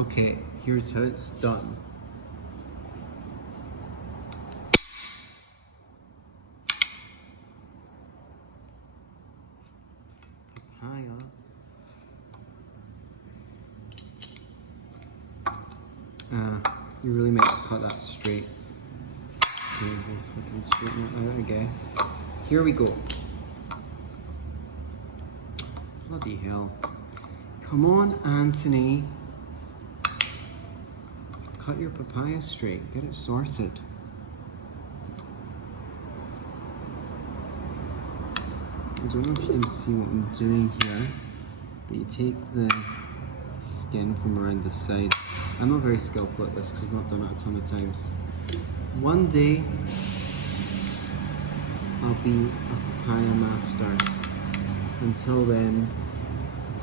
Okay, here's how it's done. Papaya. You really meant to cut that straight. Okay, we'll fucking straighten it out, I guess. Here we go. Bloody hell. Come on, Anthony. Cut your papaya straight. Get it sorted. I don't know if you can see what I'm doing here, but you take the skin from around the side. I'm not very skillful at this because I've not done it a ton of times. One day, I'll be a papaya master. Until then,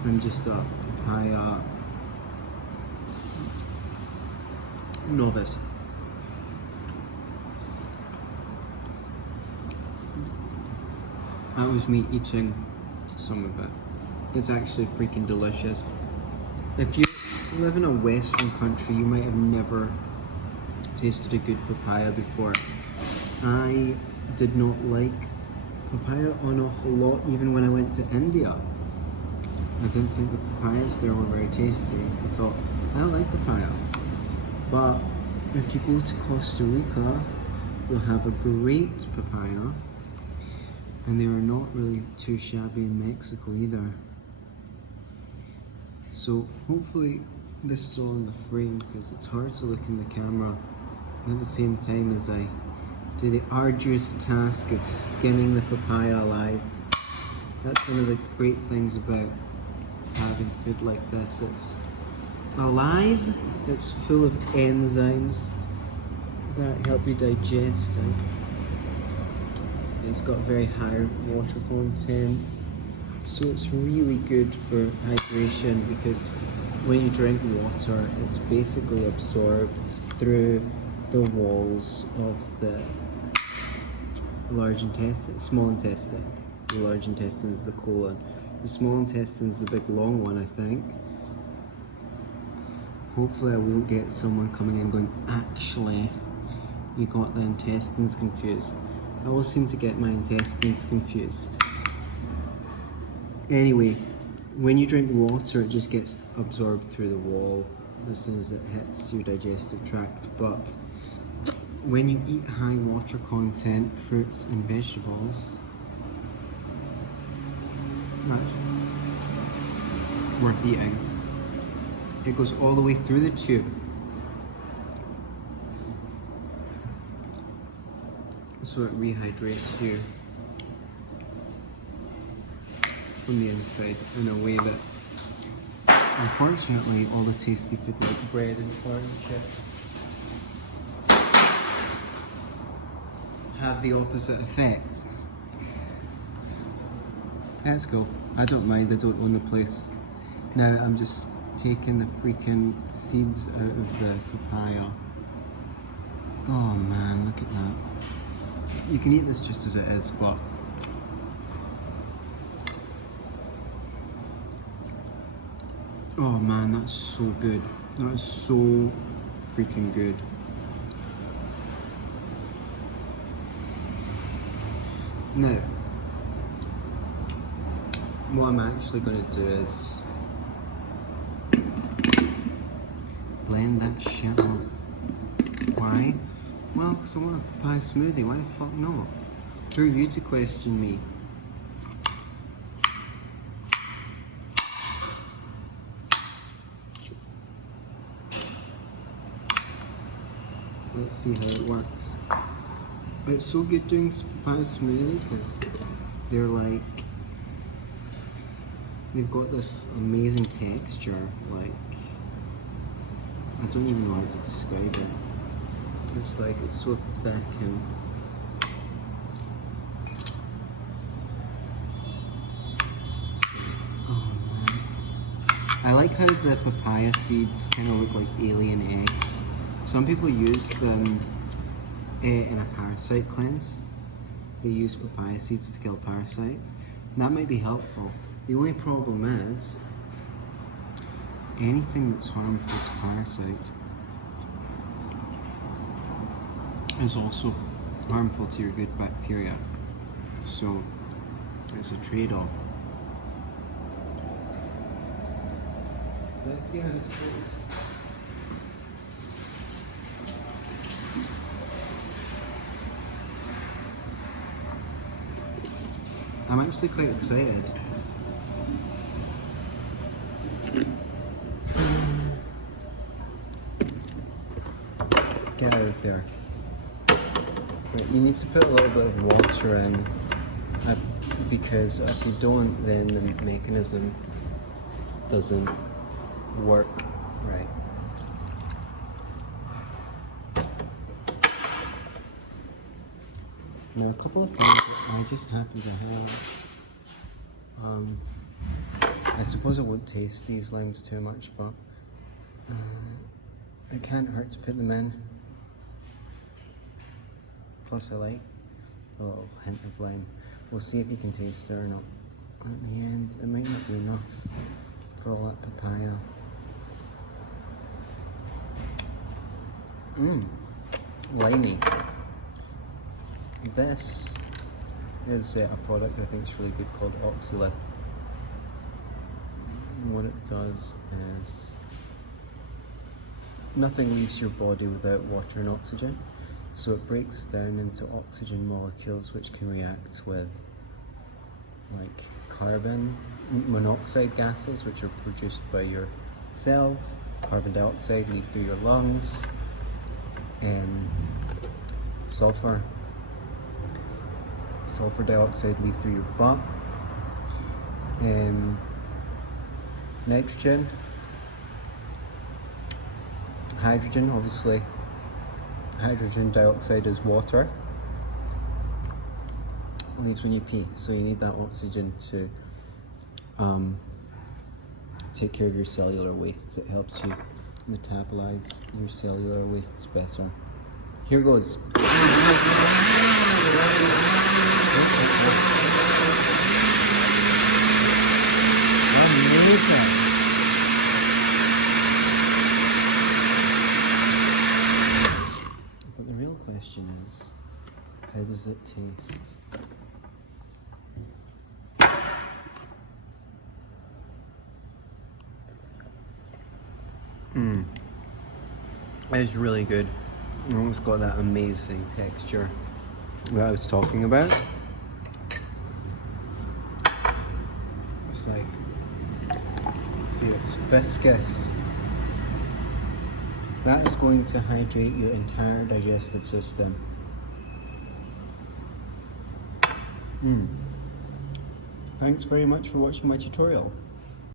I'm just a papaya novice. That was me eating some of it. It's actually freaking delicious. If you live in a Western country, you might have never tasted a good papaya before. I did not like papaya an awful lot even when I went to India. I didn't think the papayas there were very tasty. I thought, I don't like papaya. But if you go to Costa Rica, you'll have a great papaya. And they are not really too shabby in Mexico either. So hopefully this is all in the frame because it's hard to look in the camera at the same time as I do the arduous task of skinning the papaya alive. That's one of the great things about having food like this. It's alive, it's full of enzymes that help you digest it. It's got very high water content, so it's really good for hydration because when you drink water, it's basically absorbed through the walls of the large intestine, small intestine. The large intestine is the colon. The small intestine is the big long one, I think. Hopefully I won't get someone coming in going, actually, you got the intestines confused. I always seem to get my intestines confused. Anyway, when you drink water, it just gets absorbed through the wall as soon as it hits your digestive tract. But when you eat high water content fruits and vegetables, that's worth eating. It goes all the way through the tube. So it rehydrates you from the inside in a way that, unfortunately, all the tasty food like bread and corn chips have the opposite effect. Let's go. I don't mind, I don't own the place. Now I'm just taking the freaking seeds out of the papaya. Oh man, look at that. You can eat this just as it is, but oh man, that's so good. That is so freaking good. Now, what I'm actually going to do is blend that shit up. Why? Well, because I want a papaya smoothie. Why the fuck not? Who are you to question me? Let's see how it works. It's so good doing papaya smoothie because they're like, they've got this amazing texture. Like, I don't even know how to describe it. It's like, it's so thick and oh man. I like how the papaya seeds kind of look like alien eggs. Some people use them in a parasite cleanse. They use papaya seeds to kill parasites. And that might be helpful. The only problem is anything that's harmful to parasites is also harmful to your good bacteria. So it's a trade-off. Let's see how this goes. I'm actually quite excited. Get out of there. You need to put a little bit of water in, because if you don't, then the mechanism doesn't work right. Now, a couple of things that I just happen to have. I suppose it won't taste these limes too much, but it can't hurt to put them in. Plus, I like a little hint of lime. We'll see if you can taste it or not. At the end, it might not be enough for all that papaya. Limey. This is a product I think is really good called Oxalate. What it does is nothing leaves your body without water and oxygen, so it breaks down into oxygen molecules which can react with like carbon monoxide gases, which are produced by your cells, carbon dioxide leave through your lungs, sulfur dioxide leave through your butt, nitrogen, hydrogen, obviously hydrogen dioxide is water, leaves when you pee, so you need that oxygen to take care of your cellular wastes. It helps you metabolize your cellular wastes better. Here goes. Amazing. But the real question is, how does it taste? It's really good. It's got that amazing texture that I was talking about. It's like, see, it's viscous. That is going to hydrate your entire digestive system. Thanks very much for watching my tutorial.